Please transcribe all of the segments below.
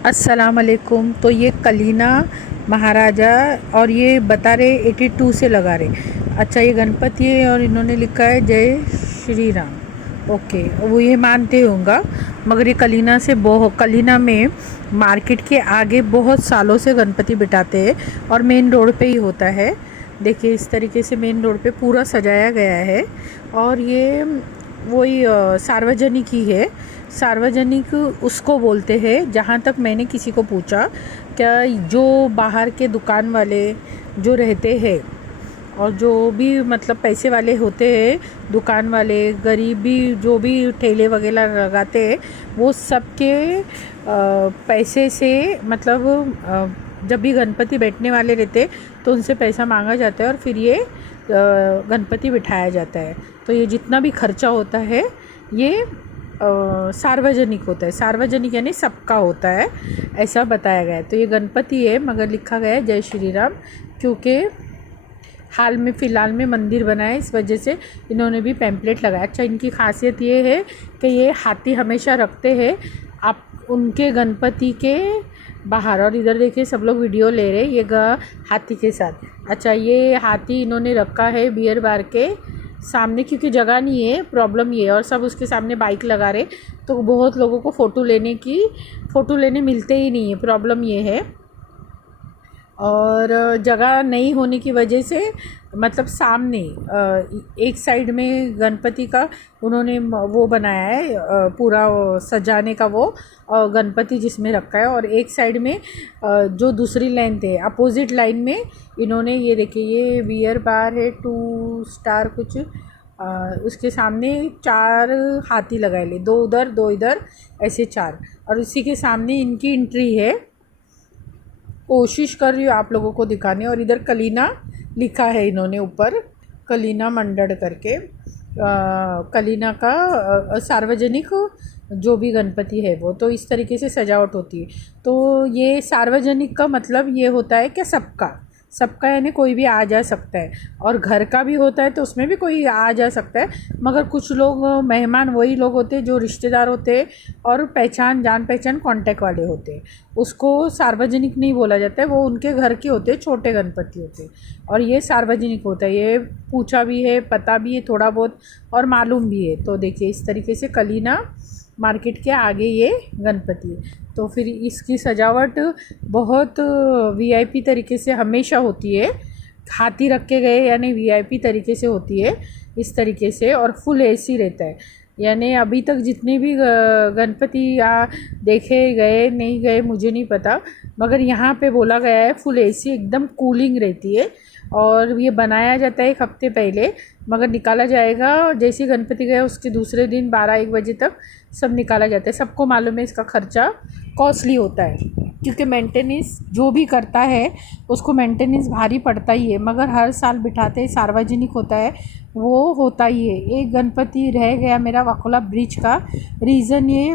अस्सलाम वालेकुम। तो ये कलीना महाराजा और ये बता रहे 82 से लगा रहे। अच्छा, ये गणपति है और इन्होंने लिखा है जय श्री राम। ओके, वो ये मानते होंगे। मगर ये कलीना में मार्केट के आगे बहुत सालों से गणपति बिठाते हैं और मेन रोड पे ही होता है। देखिए इस तरीके से मेन रोड पे पूरा सजाया गया है। और ये वही सार्वजनिक ही है। सार्वजनिक उसको बोलते हैं, जहाँ तक मैंने किसी को पूछा, क्या जो बाहर के दुकान वाले जो रहते हैं और जो भी मतलब पैसे वाले होते हैं, दुकान वाले, गरीबी जो भी ठेले वगैरह लगाते हैं, वो सबके पैसे से मतलब जब भी गणपति बैठने वाले रहते तो उनसे पैसा मांगा जाता है और फिर ये गणपति बिठाया जाता है। तो ये जितना भी खर्चा होता है ये सार्वजनिक होता है। सार्वजनिक यानी सबका होता है, ऐसा बताया गया है। तो ये गणपति है मगर लिखा गया है जय श्री राम, क्योंकि हाल में फ़िलहाल में मंदिर बना है, इस वजह से इन्होंने भी पैम्पलेट लगाया। अच्छा, इनकी खासियत ये है कि ये हाथी हमेशा रखते हैं आप उनके गणपति के बाहर। और इधर देखिए सब लोग वीडियो ले रहे हैं ये हाथी के साथ। अच्छा, ये हाथी इन्होंने रखा है बियर बार के सामने, क्योंकि जगह नहीं है, प्रॉब्लम ये है। और सब उसके सामने बाइक लगा रहे, तो बहुत लोगों को फ़ोटो लेने मिलते ही नहीं है, प्रॉब्लम ये है। और जगह नहीं होने की वजह से मतलब सामने एक साइड में गणपति का उन्होंने वो बनाया है, पूरा सजाने का वो गणपति जिसमें रखा है। और एक साइड में जो दूसरी लाइन थे अपोजिट लाइन में इन्होंने ये देखिए ये बियर बार है 2 स्टार कुछ, उसके सामने 4 हाथी लगाए ले, 2 उधर 2 इधर, ऐसे 4। और इसी के सामने इनकी एंट्री है। कोशिश कर रही हूँ आप लोगों को दिखाने। और इधर कलीना लिखा है इन्होंने ऊपर, कलीना मंडड़ करके। कलीना का सार्वजनिक जो भी गणपति है वो, तो इस तरीके से सजावट होती है। तो ये सार्वजनिक का मतलब ये होता है कि सबका यानी कोई भी आ जा सकता है। और घर का भी होता है तो उसमें भी कोई आ जा सकता है, मगर कुछ लोग मेहमान वही लोग होते हैं जो रिश्तेदार होते हैं और जान पहचान कांटेक्ट वाले होते हैं, उसको सार्वजनिक नहीं बोला जाता है। वो उनके घर के होते हैं, छोटे गणपति होते हैं। और ये सार्वजनिक होता है, ये पूछा भी है, पता भी है थोड़ा बहुत और मालूम भी है। तो देखिए इस तरीके से कलीना मार्केट के आगे ये गणपति है। तो फिर इसकी सजावट बहुत वीआईपी तरीके से हमेशा होती है। हाथी रखे गए यानी वीआईपी तरीके से होती है इस तरीके से। और फुल एसी रहता है, यानी अभी तक जितने भी गणपति देखे गए नहीं गए मुझे नहीं पता, मगर यहाँ पे बोला गया है फुल एसी, एकदम कूलिंग रहती है। और ये बनाया जाता है 1 हफ्ते पहले, मगर निकाला जाएगा जैसे गणपति गया उसके दूसरे दिन 12-1 बजे तक सब निकाला जाता है। सबको मालूम है इसका खर्चा कॉस्टली होता है, क्योंकि मेंटेनेंस जो भी करता है उसको मेंटेनेंस भारी पड़ता ही है। मगर हर साल बिठाते सार्वजनिक होता है, वो होता ही है। एक गणपति रह गया मेरा वाकोला ब्रिज का, रीज़न ये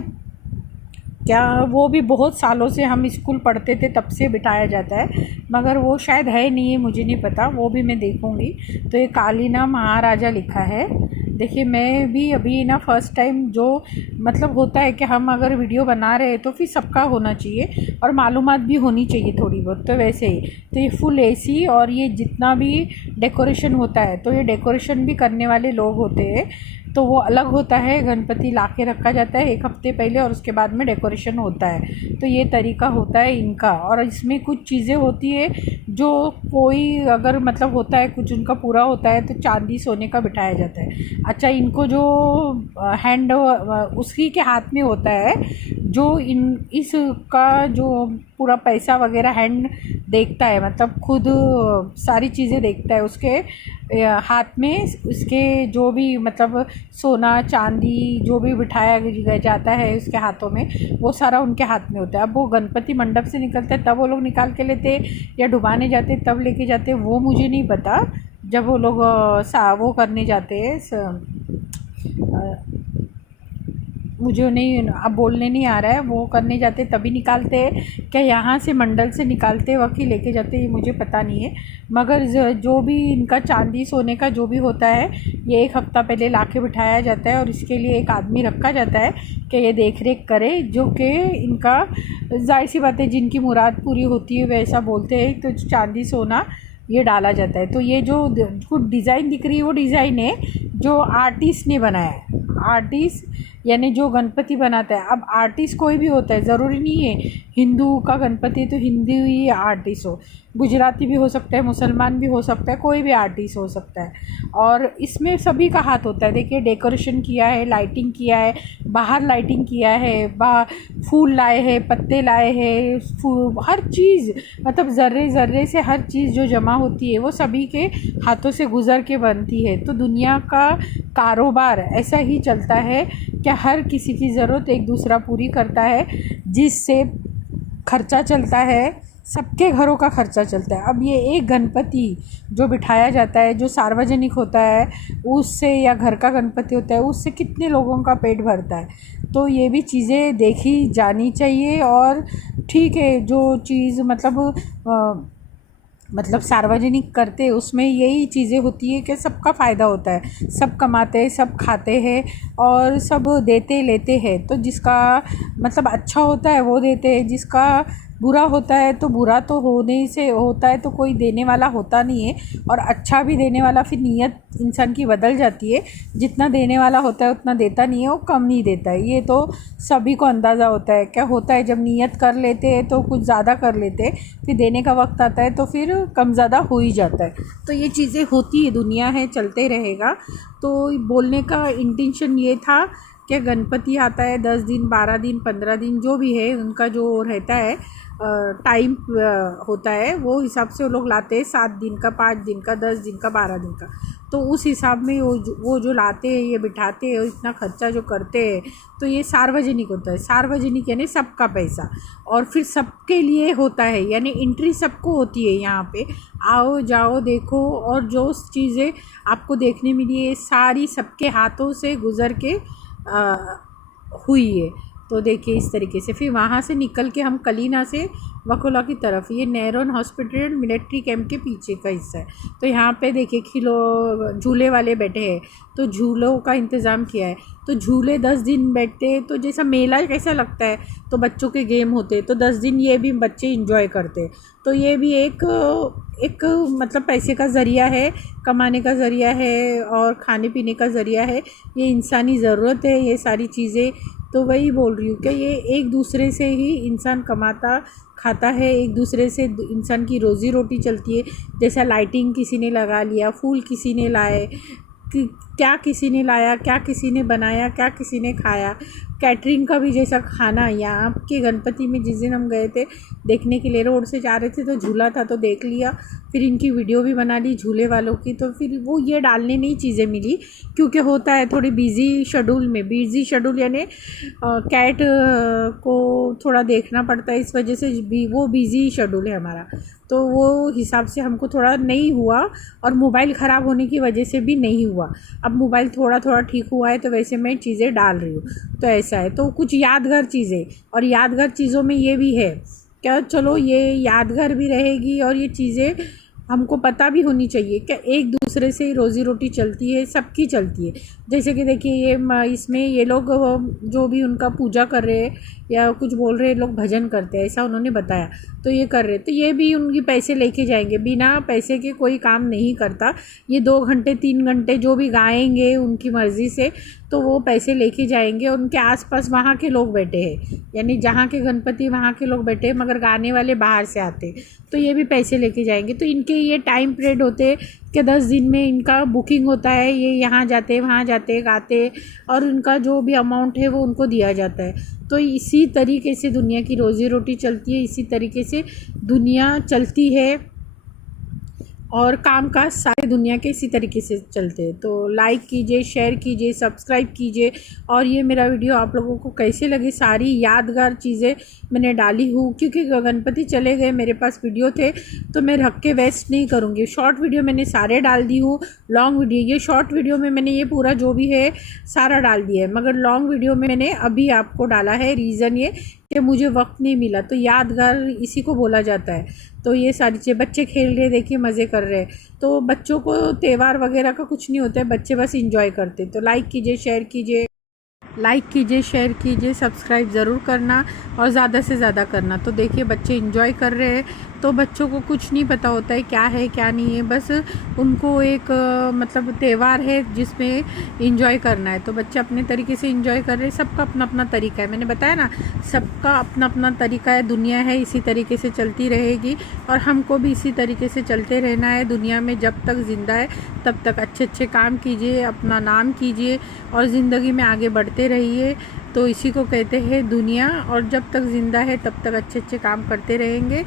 क्या, वो भी बहुत सालों से हम स्कूल पढ़ते थे तब से बिठाया जाता है, मगर वो शायद है नहीं है, मुझे नहीं पता, वो भी मैं देखूँगी। तो ये कालीना महाराजा लिखा है। देखिए मैं भी अभी ना फर्स्ट टाइम, जो मतलब होता है कि हम अगर वीडियो बना रहे हैं तो फिर सबका होना चाहिए और मालूमात भी होनी चाहिए थोड़ी बहुत, तो वैसे ही। तो ये फुल एसी और ये जितना भी डेकोरेशन होता है, तो ये डेकोरेशन भी करने वाले लोग होते हैं, तो वो अलग होता है। गणपति ला के रखा जाता है 1 हफ्ते पहले और उसके बाद में डेकोरेशन होता है। तो ये तरीका होता है इनका। और इसमें कुछ चीज़ें होती है जो कोई अगर मतलब होता है कुछ उनका पूरा होता है तो चांदी सोने का बिठाया जाता है। अच्छा, इनको जो हैंड उसी के हाथ में होता है, जो इसका जो पूरा पैसा वगैरह हैंड देखता है, मतलब खुद सारी चीज़ें देखता है, उसके हाथ में उसके जो भी मतलब सोना चांदी जो भी बिठाया जाता है उसके हाथों में, वो सारा उनके हाथ में होता है। अब वो गणपति मंडप से निकलते हैं तब वो लोग निकाल के लेते या डुबाने जाते तब लेके जाते, वो मुझे नहीं पता। जब वो लोग वो करने जाते हैं मुझे नहीं अब बोलने नहीं आ रहा है, वो करने जाते तभी निकालते हैं क्या यहाँ से मंडल से निकालते वक्त ही लेके जाते, ये मुझे पता नहीं है। मगर जो भी इनका चांदी सोने का जो भी होता है, ये 1 हफ़्ता पहले ला के बिठाया जाता है और इसके लिए एक आदमी रखा जाता है कि ये देख रेख करे, जो कि इनका जाहिर सी बात है जिनकी मुराद पूरी होती है वैसा बोलते हैं, तो चांदी सोना ये डाला जाता है। तो ये जो कुछ डिज़ाइन दिख रही है वो डिज़ाइन है जो आर्टिस्ट ने बनाया है। आर्टिस्ट यानी जो गणपति बनाता है, अब आर्टिस्ट कोई भी होता है, ज़रूरी नहीं है हिंदू का गणपति है तो हिंदू ही आर्टिस्ट हो, गुजराती भी हो सकता है, मुसलमान भी हो सकता है, कोई भी आर्टिस्ट हो सकता है। और इसमें सभी का हाथ होता है। देखिए डेकोरेशन किया है, लाइटिंग किया है, बाहर लाइटिंग किया है, फूल लाए हैं, पत्ते लाए हैं, हर चीज़ मतलब ज़र्रे ज़र्रे से हर चीज़ जो जमा होती है वो सभी के हाथों से गुज़र के बनती है। तो दुनिया का कारोबार ऐसा ही चलता है कि हर किसी की ज़रूरत एक दूसरा पूरी करता है, जिससे खर्चा चलता है, सबके घरों का खर्चा चलता है। अब ये एक गणपति जो बिठाया जाता है, जो सार्वजनिक होता है उससे, या घर का गणपति होता है उससे कितने लोगों का पेट भरता है। तो ये भी चीज़ें देखी जानी चाहिए। और ठीक है जो चीज़ मतलब सार्वजनिक करते उसमें यही चीज़ें होती है कि सबका फ़ायदा होता है, सब कमाते हैं, सब खाते हैं और सब देते लेते हैं। तो जिसका मतलब अच्छा होता है वो देते हैं, जिसका बुरा होता है तो बुरा तो होने से होता है, तो कोई देने वाला होता नहीं है। और अच्छा भी देने वाला, फिर नीयत इंसान की बदल जाती है, जितना देने वाला होता है उतना देता नहीं है, वो कम नहीं देता है। ये तो सभी को अंदाज़ा होता है। क्या होता है जब नीयत कर लेते हैं तो कुछ ज़्यादा कर लेते हैं, फिर देने का वक्त आता है तो फिर कम ज़्यादा हो ही जाता है। तो ये चीज़ें होती है, दुनिया है, चलते रहेगा। तो बोलने का इंटेंशन ये था कि गणपति आता है 10 दिन, 12 दिन, 15 दिन जो भी है उनका जो रहता है टाइम होता है, वो हिसाब से वो लोग लाते हैं। 7 दिन का, 5 दिन का, 10 दिन का, 12 दिन का। तो उस हिसाब में वो जो लाते हैं, ये बिठाते हैं, इतना खर्चा जो करते हैं, तो ये सार्वजनिक होता है। सार्वजनिक यानी सबका पैसा, और फिर सबके लिए होता है, यानी एंट्री सबको होती है। यहाँ पे आओ जाओ देखो, और जो चीज़ें आपको देखने मिली है सारी सबके हाथों से गुज़र के हुई है। तो देखिए इस तरीके से फिर वहाँ से निकल के हम कलीना से वकोला की तरफ, ये नेहरोन हॉस्पिटल मिलिट्री कैंप के पीछे का हिस्सा है। तो यहाँ पे देखिए झूले वाले बैठे हैं, तो झूलों का इंतज़ाम किया है। तो झूले 10 दिन बैठते हैं, तो जैसा मेला कैसा लगता है, तो बच्चों के गेम होते हैं, तो 10 दिन ये भी बच्चे इंजॉय करते हैं। तो ये भी एक मतलब पैसे का ज़रिया है, कमाने का ज़रिया है और खाने पीने का ज़रिया है। ये इंसानी ज़रूरत है ये सारी चीज़ें। तो वही बोल रही हूँ कि ये एक दूसरे से ही इंसान कमाता खाता है, एक दूसरे से इंसान की रोज़ी रोटी चलती है। जैसा लाइटिंग किसी ने लगा लिया, फूल किसी ने लाए, क्या किसी ने लाया, क्या किसी ने बनाया, क्या किसी ने खाया। कैटरिंग का भी जैसा खाना, यहाँ के गणपति में जिस दिन हम गए थे देखने के लिए, रोड से जा रहे थे तो झूला था तो देख लिया, फिर इनकी वीडियो भी बना ली झूले वालों की। तो फिर वो ये डालने नहीं चीज़ें मिली, क्योंकि होता है थोड़ी बिज़ी शेड्यूल में, बिज़ी शेड्यूल यानी कैट को थोड़ा देखना पड़ता है, इस वजह से वो बिज़ी शेड्यूल है हमारा। तो वो हिसाब से हमको थोड़ा नहीं हुआ, और मोबाइल ख़राब होने की वजह से भी नहीं हुआ। अब मोबाइल थोड़ा थोड़ा ठीक हुआ है तो वैसे मैं चीज़ें डाल रही हूँ। तो ऐसा है, तो कुछ यादगार चीज़ें, और यादगार चीज़ों में ये भी है क्या, चलो ये यादगार भी रहेगी और ये चीज़ें हमको पता भी होनी चाहिए कि एक दूसरे से रोज़ी रोटी चलती है, सबकी चलती है। जैसे कि देखिए ये इसमें ये लोग जो भी उनका पूजा कर रहे हैं या कुछ बोल रहे हैं, लोग भजन करते हैं ऐसा उन्होंने बताया, तो ये कर रहे, तो ये भी उनकी पैसे लेके जाएंगे, बिना पैसे के कोई काम नहीं करता। ये 2 घंटे 3 घंटे जो भी गाएंगे उनकी मर्ज़ी से, तो वो पैसे लेके जाएंगे। उनके आसपास वहाँ के लोग बैठे हैं, यानी जहाँ के गणपति वहाँ के लोग बैठे हैं, मगर गाने वाले बाहर से आते, तो ये भी पैसे लेके जाएंगे। तो इनके ये टाइम पीरियड होते कि 10 दिन में इनका बुकिंग होता है, ये यहाँ जाते वहाँ जाते गाते, और उनका जो भी अमाउंट है वो उनको दिया जाता है। तो इसी तरीके से दुनिया की रोज़ी रोटी चलती है, इसी तरीके से दुनिया चलती है। और काम काज सारी दुनिया के इसी तरीके से चलते हैं। तो लाइक कीजिए, शेयर कीजिए, सब्सक्राइब कीजिए। और ये मेरा वीडियो आप लोगों को कैसे लगी, सारी यादगार चीज़ें मैंने डाली हूँ, क्योंकि गणपति चले गए, मेरे पास वीडियो थे तो मैं रख के वेस्ट नहीं करूँगी। शॉर्ट वीडियो मैंने सारे डाल दी हूँ, लॉन्ग वीडियो, ये शॉर्ट वीडियो में मैंने ये पूरा जो भी है सारा डाल दिया है, मगर लॉन्ग वीडियो में मैंने अभी आपको डाला है। रीज़न ये कि मुझे वक्त नहीं मिला, तो यादगार इसी को बोला जाता है। तो ये सारी चीज़ें, बच्चे खेल रहे, देखिए मज़े कर रहे हैं। तो बच्चों को त्यौहार वगैरह का कुछ नहीं होता है, बच्चे बस इंजॉय करते हैं। तो लाइक कीजिए, शेयर कीजिए, लाइक कीजिए, शेयर कीजिए, सब्सक्राइब ज़रूर करना और ज़्यादा से ज़्यादा करना। तो देखिए बच्चे एंजॉय कर रहे हैं, तो बच्चों को कुछ नहीं पता होता है क्या है क्या नहीं है, बस उनको एक मतलब त्यौहार है जिसमें एंजॉय करना है। तो बच्चे अपने तरीके से एंजॉय कर रहे हैं, सबका अपना अपना तरीका है। मैंने बताया ना, सबका अपना अपना तरीका है, दुनिया है इसी तरीके से चलती रहेगी और हमको भी इसी तरीके से चलते रहना है। दुनिया में जब तक ज़िंदा है तब तक अच्छे अच्छे काम कीजिए, अपना नाम कीजिए और ज़िंदगी में आगे बढ़ते रहिए। तो इसी को कहते हैं दुनिया, और जब तक ज़िंदा है तब तक अच्छे अच्छे काम करते रहेंगे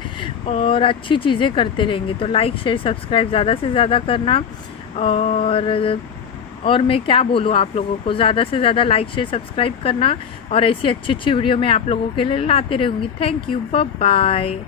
और अच्छी चीज़ें करते रहेंगे। तो लाइक शेयर सब्सक्राइब ज़्यादा से ज़्यादा करना। और मैं क्या बोलूँ आप लोगों को, ज़्यादा से ज़्यादा लाइक शेयर सब्सक्राइब करना, और ऐसी अच्छी अच्छी वीडियो मैं आप लोगों के लिए लाते रहूँगी। Thank you, bye bye.